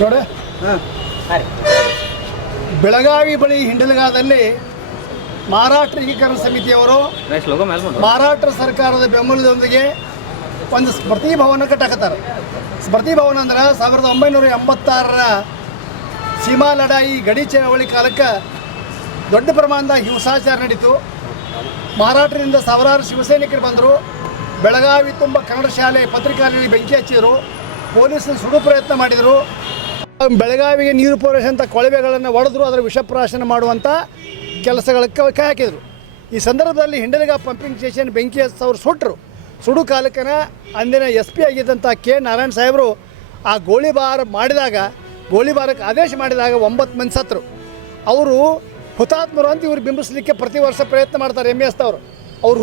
ನೋಡ ಬೆಳಗಾವಿ ಬಳಿ ಹಿಂಡಲಗಾದಲ್ಲಿ ಮಾರಾಟೀಕರಣ ಸಮಿತಿಯವರು ಮಾರಾಟ ಸರ್ಕಾರದ ಬೆಂಬಲದೊಂದಿಗೆ ಒಂದು ಸ್ಮೃತಿ ಭವನ ಕಟ್ಟಾಕತ್ತಾರೆ. ಸ್ಮೃತಿ ಭವನ ಅಂದ್ರೆ 1986ರ ಸೀಮಾ ಲಡಾಯಿ ಗಡಿ ಚಳವಳಿ ಕಾಲಕ್ಕೆ ದೊಡ್ಡ ಪ್ರಮಾಣದ ಹಿಂಸಾಚಾರ ನಡೀತು. ಮಾರಾಟದಿಂದ ಸಾವಿರಾರು ಶಿವಸೈನಿಕರು ಬಂದರು. ಬೆಳಗಾವಿ ತುಂಬ ಕನ್ನಡ ಶಾಲೆ ಪತ್ರಿಕಾಲಯದಲ್ಲಿ ಬೆಂಕಿ ಹಚ್ಚಿದರು. ಪೊಲೀಸರು ಸುಡು ಪ್ರಯತ್ನ ಮಾಡಿದರು. ಬೆಳಗಾವಿಗೆ ನೀರು ಪೂರೈಸುವಂಥ ಕೊಳವೆಗಳನ್ನು ಒಡೆದ್ರು, ಅದರ ವಿಷಪ್ರಾಶನ ಮಾಡುವಂಥ ಕೆಲಸಗಳಿಗೆ ಕೈ ಹಾಕಿದರು. ಈ ಸಂದರ್ಭದಲ್ಲಿ ಹಿಂಡಲಗಾ ಪಂಪಿಂಗ್ ಸ್ಟೇಷನ್ ಬೆಂಕಿ ಹಚ್ಚೋರು ಸುಟ್ಟರು. ಸುಡು ಕಾಲಕ್ಕನ ಅಂದಿನ SP ಆಗಿದ್ದಂಥ ಕೆ ನಾರಾಯಣ ಸಾಹೇಬರು ಆ ಗೋಳಿಬಾರಕ್ಕೆ ಆದೇಶ ಮಾಡಿದಾಗ 9 ಮಂದಿ ಸತ್ತರು. ಅವರು ಹುತಾತ್ಮರು ಅಂತ ಇವ್ರು ಬಿಂಬಿಸಲಿಕ್ಕೆ ಪ್ರತಿ ವರ್ಷ ಪ್ರಯತ್ನ ಮಾಡ್ತಾರೆ. MES ಅವರು ಅವ್ರು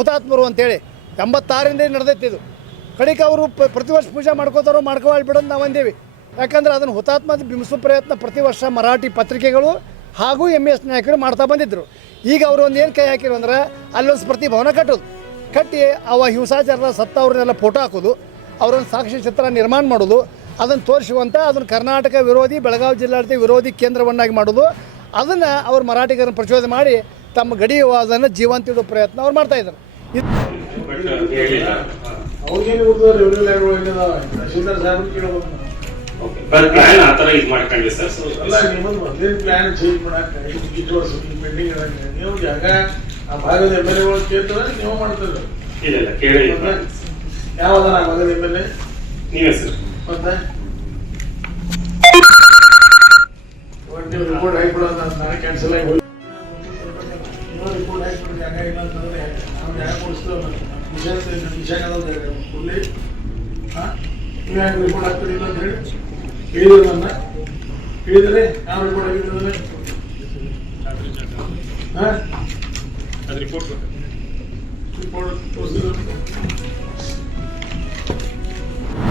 ಹುತಾತ್ಮರು ಅಂತೇಳಿ 86ರಿಂದ ನಡೆದೈತಿದ್ದು. ಕಡೆಗೆ ಅವರು ಪ್ರತಿ ವರ್ಷ ಪೂಜೆ ಮಾಡ್ಕೋవాలి ಬಿಡೋದು ನಾವು ಅಂದೇವಿ. ಯಾಕಂದ್ರೆ ಅದನ್ನು ಹುತಾತ್ಮ ಬಿಂಬಿಸೋ ಪ್ರಯತ್ನ ಪ್ರತಿ ವರ್ಷ ಮರಾಠಿ ಪತ್ರಿಕೆಗಳು ಹಾಗೂ MES ನಾಯಕರು ಮಾಡ್ತಾ ಬಂದಿದ್ದರು. ಈಗ ಅವರು ಒಂದು ಏನು ಕೈ ಹಾಕಿರು ಅಂದ್ರೆ ಅಲ್ಲೊಂದು ಸ್ಮೃತಿ ಭವನ ಕಟ್ಟಿ ಅವ ಹಿಂಸಾಚಾರದ ಸತ್ತವ್ರನ್ನೆಲ್ಲ ಫೋಟೋ ಹಾಕೋದು, ಅವರೊಂದು ಸಾಕ್ಷಿ ಚಿತ್ರ ನಿರ್ಮಾಣ ಮಾಡೋದು, ಅದನ್ನು ತೋರಿಸುವಂಥ ಅದನ್ನು ಕರ್ನಾಟಕ ವಿರೋಧಿ ಬೆಳಗಾವಿ ಜಿಲ್ಲಾಡಳಿತ ವಿರೋಧಿ ಕೇಂದ್ರವನ್ನಾಗಿ ಮಾಡೋದು. ಅದನ್ನು ಅವ್ರು ಮರಾಠಿಗರನ್ನು ಪ್ರಚೋದನೆ ಮಾಡಿ ತಮ್ಮ ಗಡಿ ವಿವಾದವನ್ನು ಜೀವಂತ ಇಡೋ ಪ್ರಯತ್ನ ಅವ್ರು ಮಾಡ್ತಾಯಿದ್ದಾರೆ. ಆ ಭಾಗದ MLA ಕೇಳ್ತಾರೆ, ನೀವು ಮಾಡ್ತಾರೆ. ಯಾವ್ದ ಆ ಭಾಗದ MLA ನೀವೇ ಸರ್. ಮತ್ತೆ ನೀವು ರಿಪೋರ್ಟ್ ಹಾಕ್ಬಿಡೋದು ನಾನೇ ಕ್ಯಾನ್ಸಲ್ ಆಗಿ ನೀವು ರಿಪೋರ್ಟ್ ಹಾಕ್ಬಿಟ್ಟು ಜಾಗ ಇಲ್ಲ ಅಂತಂದ್ರೆ ನಾವು ಜಾಗ ಕೊಡಿಸ್ತೇವೆ. ಫುಲ್ಲಿ ನೀವು ಯಾಕೆ ರಿಪೋರ್ಟ್ ಹಾಕ್ತಿಲ್ಲ ಅಂತ ಹೇಳಿ ಹೇಳಿದ್ರು. ಹೇಳಿದ್ರೆ ಯಾವ ರಿಪೋರ್ಟ್ ಆಗಿದ್ರೆ ರಿಪೋರ್ಟ್ ತೋರಿಸಿದ್ರು.